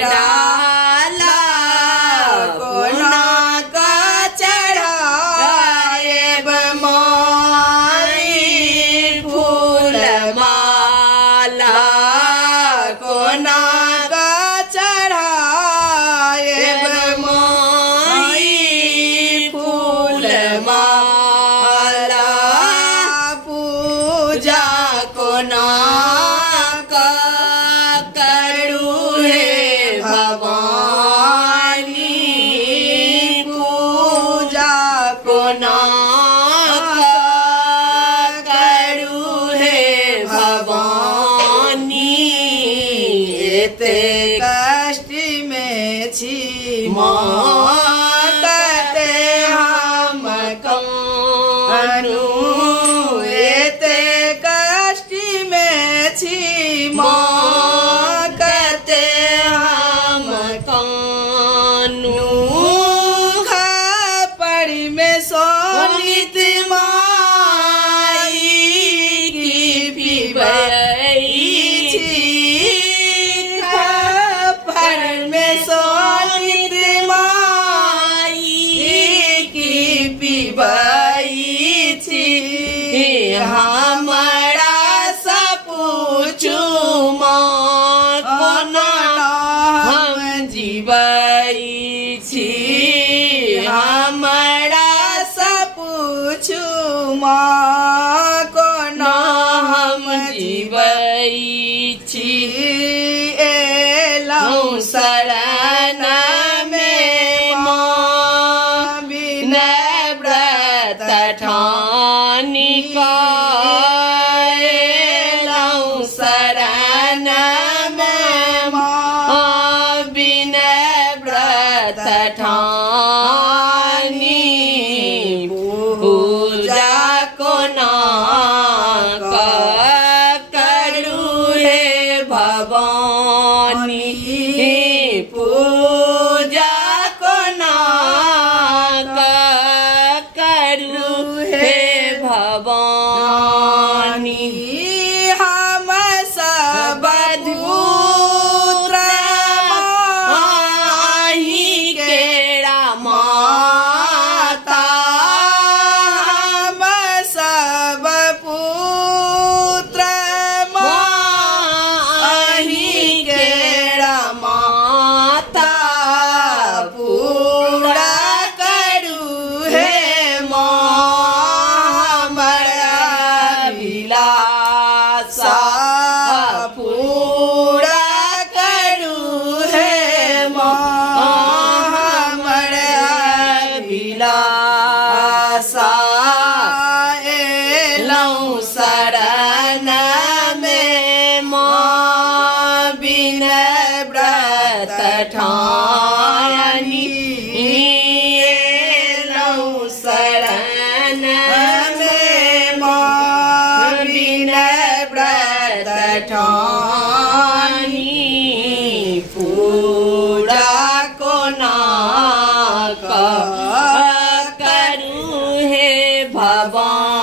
डाला कोना का चढ़ाएब माई फूल माला कोना का चढ़ाएब माई फूल माला पूजा कोना का करू हे भवानी पूजा कोना का करू हे भवानी एते कष्ट में छी माते हम कनु एते कष्ट में छी माते हम कनु खपड़ी में सोनित माई की पिबई छी खपड़ में सोनित माई की पिबई छी हमरा सा पूछू माँ कोना हम जीवई छी हमरा सा पूछू माँ कोना हम जीवई छी एलौं शरण में माँ बिना व्रत ठानी का एलौं शरण में माँ बिना व्रत ठानी पूजा कोना का करू हे भवानी पूजा कोना का करू हे भवानी हम सब पुत्र माही केरा माता हम सब पुत्र माही केरा माता पूरा करू हे हमरा विलासा पूरा करू हे हमरा विलासा एलौं शरण में माँ बिना व्रत ठानी एलौं शरण में माँ बिना व्रत ठानी पूजा कोना का करू हे भवानी